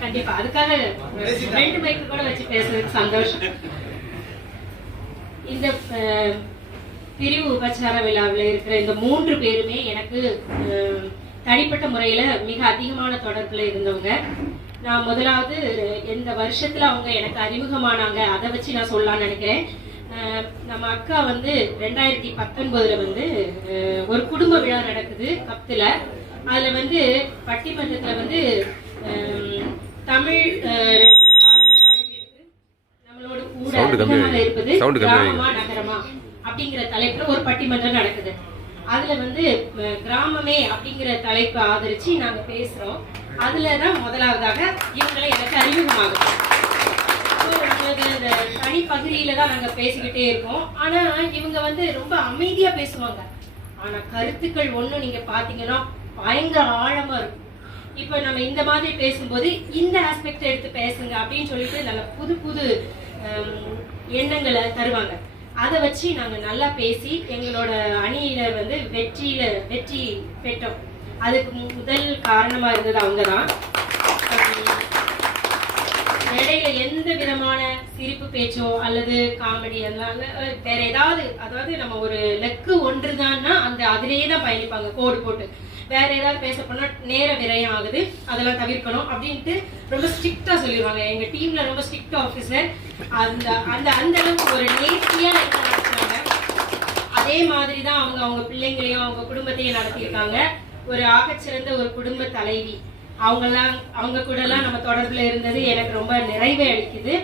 கண்டிப்பா. அதுக்காக ரெண்டு மைக்கு கூட வச்சு பேசுறதுக்கு சந்தோஷம். இந்த பிரிவு உபச்சார விழாவில் இருக்கிற இந்த மூன்று பேருமே எனக்கு அஹ், தனிப்பட்ட முறையில மிக அதிகமான தொடர்புல இருந்தவங்க. நான் முதலாவது எந்த வருஷத்துல அவங்க எனக்கு அறிமுகமானாங்க அதை வச்சு நான் சொல்லலாம்னு நினைக்கிறேன். நம்ம அக்கா வந்து ரெண்டாயிரத்தி பத்தொன்பதுல வந்து ஒரு குடும்ப விழா நடக்குது கப்துல. அதுல வந்து பட்டிமன்றத்துல வந்து தமிழ் நம்மளோட கூட. இருப்பது கிராமமா நகரமா அப்படிங்கிற தலைப்புல ஒரு பட்டிமன்றம் நடக்குது. அதுல வந்து கிராமமே அப்படிங்கிற தலைப்பை ஆதரிச்சு நாங்க பேசுறோம். அதுலதான் முதலாவதாக இவங்களை எனக்கு அறிமுகமாகும் தனி பகுதியில தான் நாங்க பேசிக்கிட்டே இருக்கோம். ஆனா இவங்க வந்து ரொம்ப அமைதியா பேசுவாங்க. ஆனா கருத்துக்கள் ஒண்ணு நீங்க பாத்தீங்கன்னா பயங்கர ஆழமா இருக்கும். இப்ப நம்ம இந்த மாதிரி பேசும்போது இந்த ஆஸ்பெக்ட் எடுத்து பேசுங்க அப்படின்னு சொல்லிட்டு நல்ல புது புது எண்ணங்களை தருவாங்க. அதை வச்சு நாங்க நல்லா பேசி எங்களோட அணியினர் வந்து வெற்றியில வெற்றி பெற்றோம். அதுக்கு முதல் காரணமா இருந்தது அவங்கதான். தான் இடையில எந்த விதமான சிரிப்பு பேச்சோ அல்லது காமெடி அதனால வேற ஏதாவது அதாவது நம்ம ஒரு லக்கு ஒன்றுதான்னா அந்த அதிலேயே தான் பயணிப்பாங்க கோடு போட்டு. வேற ஏதாவது பேச போனா நேர விரயம் ஆகுது. அதெல்லாம் தவிர்க்கணும் அப்படின்ட்டு ரொம்ப ஸ்ட்ரிக்டா சொல்லிடுவாங்க. எங்க டீம்ல ரொம்ப ஸ்ட்ரிக்ட் ஆஃபீஸர் அந்த அந்த அந்த அளவுக்கு ஒரு நேர்த்தியா எங்களை நடத்துறாங்க? அதே மாதிரி தான் அவங்க அவங்க பிள்ளைங்களையும் அவங்க குடும்பத்தையும் நடத்தியிருக்காங்க. ஒரு ஆகச்சிறந்த ஒரு குடும்ப தலைவி. அவங்கெல்லாம் அவங்க கூட எல்லாம் நம்ம தொடர்புல இருந்தது எனக்கு ரொம்ப நிறைவை அளிக்குது.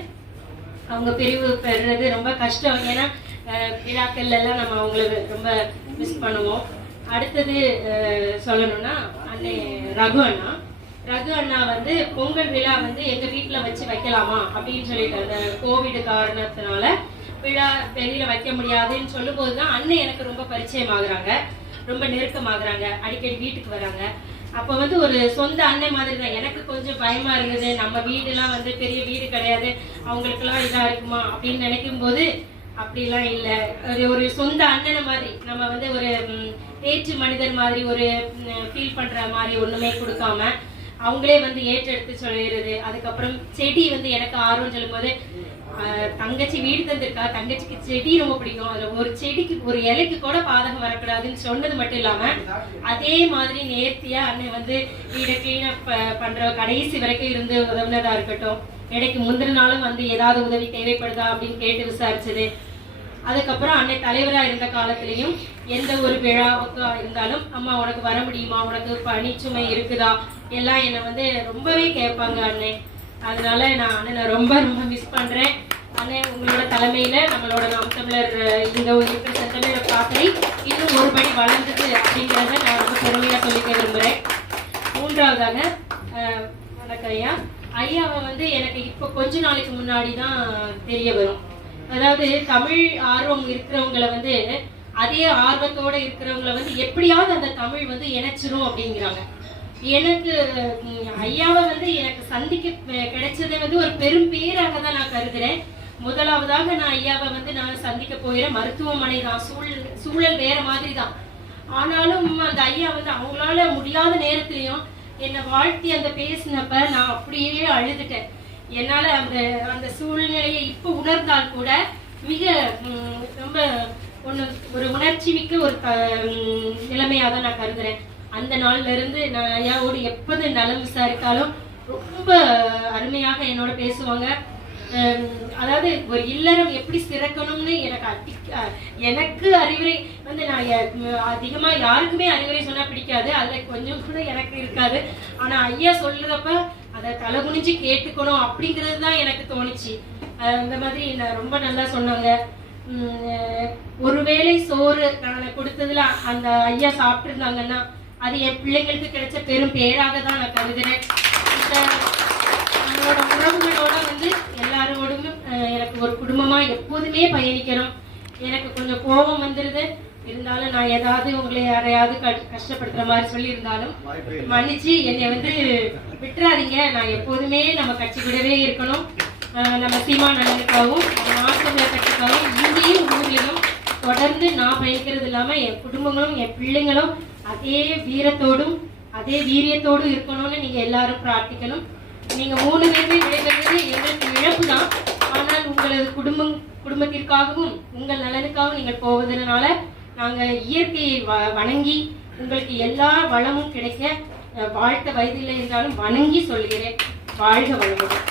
அவங்க பிரிவு பெறுறது ரொம்ப கஷ்டம். ஏன்னா அஹ், விழாக்கள்ல எல்லாம் நம்ம அவங்களுக்கு ரொம்ப மிஸ் பண்ணுவோம். அடுத்தது சொல்லணும்னா அண்ணே ரகு அண்ணா. ரகு அண்ணா வந்து பொங்கல் விழா வந்து எங்க வீட்டுல வச்சு வைக்கலாமா அப்படின்னு சொல்லிட்டு அந்த கோவிட் காரணத்தினால விழா வெளியில வைக்க முடியாதுன்னு சொல்லும்போது தான் அண்ணன் எனக்கு ரொம்ப பரிச்சயமாகறாங்க. ரொம்ப நெருக்கமாகறாங்க. அடிக்கடி வீட்டுக்கு வராங்க. அப்ப வந்து ஒரு சொந்த அண்ணன் மாதிரி தான் எனக்கு கொஞ்சம் பயமா இருந்தது நம்ம வீடுலாம் வந்து பெரிய வீடு கிடையாது. அவங்களுக்கெல்லாம் இதா இருக்குமா அப்படின்னு நினைக்கும் போது அப்படிலாம் இல்ல. ஒரு ஒரு சொந்த அண்ணனை மாதிரி. நம்ம வந்து ஒரு ஏற்று மனிதர் மாதிரி ஒரு ஃபீல் பண்ற மாதிரி ஒண்ணுமே கொடுக்காம அவங்களே வந்து ஏற்றெடுத்து சொல்லிடுறது. அதுக்கப்புறம் செடி வந்து எனக்கு ஆர்வம் சொல்லும்போது தங்கச்சி வீடு தந்திருக்கா? தங்கச்சிக்கு செடி ரொம்ப பிடிக்கும். அதுல ஒரு செடிக்கு ஒரு இலைக்கு கூட பாதகம் வரக்கூடாதுன்னு சொன்னது மட்டும் இல்லாம அதே மாதிரி நேர்த்தியா அண்ணன் வந்து வீடை கிளீன் அப் பண்ற கடைசி வரைக்கும் இருந்து உதவுனதா இருக்கட்டும். இடைக்கு முந்தின நாளும் வந்து ஏதாவது உதவி தேவைப்படுதா அப்படின்னு கேட்டு விசாரிச்சது. அதுக்கப்புறம் அன்னை தலைவரா இருந்த காலத்திலையும் எந்த ஒரு விழாவுக்கு இருந்தாலும் அம்மா உனக்கு வர முடியுமா? உனக்கு பணிச்சுமை இருக்குதா? எல்லாம் என்னை வந்து ரொம்பவே கேட்பாங்க அண்ணே அதனால நான் அண்ணனை ரொம்ப ரொம்ப மிஸ் பண்றேன். அண்ணே உங்களோட தலைமையில நம்மளோட நாம் தமிழர் இந்த இங்க இருக்கிற செந்தமிழர் பாசறை இன்னும் ஒரு படி வளர்ந்தது அப்படிங்கிறத நான் ரொம்ப பெருமையா சொல்லிக்க விரும்புறேன். மூன்றாவதாக வணக்கம் ஐயா. ஐயாவை வந்து எனக்கு இப்போ கொஞ்ச நாளைக்கு முன்னாடி தான் தெரிய வரும். அதாவது தமிழ் ஆர்வம் இருக்கிறவங்களை வந்து அதே ஆர்வத்தோட இருக்கிறவங்கள வந்து எப்படியாவது அந்த தமிழ் வந்து இணைச்சிரும் அப்படிங்கிறாங்க. எனக்கு ஐயாவை வந்து எனக்கு சந்திக்க கிடைச்சதே வந்து ஒரு பெரும் பேராக தான் நான் கருதுறேன். முதலாவதாக நான் ஐயாவை வந்து நான் சந்திக்க போகிற மருத்துவமனை தான் சூழல் சூழல் வேற மாதிரி தான். ஆனாலும் அந்த ஐயா வந்து அவங்களால முடியாத நேரத்திலையும் என்னை வாழ்த்தி அந்த பேசினப்ப நான் அப்படியே அழுதுட்டேன். என்னால அந்த அந்த சூழ்நிலையை இப்ப உணர்ந்தால் கூட மிக ரொம்ப ஒன்று ஒரு உணர்ச்சி மிக்க ஒரு நிலைமையாக தான் நான் கருதுறேன். அந்த நாள்ல இருந்து நான் ஐயாவோடு எப்போது நலம் விசாரித்தாலும் ரொம்ப அருமையாக என்னோட பேசுவாங்க. அதாவது ஒரு இல்லறம் எப்படி சிறக்கணும்னு எனக்கு அதி எனக்கு அறிவுரை வந்து நான் அதிகமா யாருக்குமே அறிவுரை சொன்னா பிடிக்காது. அதுல கொஞ்சம் கூட எனக்கு இருக்காது. ஆனா ஐயா சொல்றப்ப அதை தலை குனிஞ்சு கேட்டுக்கணும் அப்படிங்கிறது தான் எனக்கு தோணுச்சு. அந்த மாதிரி நான் ரொம்ப நல்லா சொன்னாங்க. ஒருவேளை சோறு நான் கொடுத்ததுல அந்த ஐயா சாப்பிட்டுருந்தாங்கன்னா அது என் பிள்ளைங்களுக்கு கிடைச்ச பெரும் பேராக தான் நான் கருதுறேன். இந்த உறவுகளோட வந்து எனக்கு ஒரு குடும்பமா எப்போதுமே பயணிக்கணும். எனக்கு கொஞ்சம் கோபம் வந்துருது. இருந்தாலும் நான் ஏதாவது உங்களை யாரையாவது கஷ்டப்படுத்துற மாதிரி சொல்லியிருந்தாலும் மன்னிச்சு என்னை வந்து விட்டுறாதீங்க. நான் எப்போதுமே நம்ம கட்சி கூடவே இருக்கணும். நம்ம சீமா நலனுக்காகவும் நாட்டு கட்சிக்காகவும் இங்கேயும் ஊர்லயும் தொடர்ந்து நான் பயணிக்கிறது இல்லாம என் குடும்பங்களும் என் பிள்ளைங்களும் அதே வீரத்தோடும் அதே வீரியத்தோடு இருக்கணும்னு நீங்க எல்லாரும் பிரார்த்திக்கணும். நீங்க மூணு பேருமே விடைபெறுவது எங்களுக்கு இழப்பு தான் உங்களது குடும்பம் குடும்பத்திற்காகவும் உங்கள் நலனுக்காகவும் நீங்கள் போவதனால நாங்க இயற்கையை வ- வணங்கி உங்களுக்கு எல்லா வளமும் கிடைக்க அஹ், வாழ்த்த வயதில்லை இருந்தாலும் வணங்கி சொல்கிறேன். வாழ்க வளமுடன்.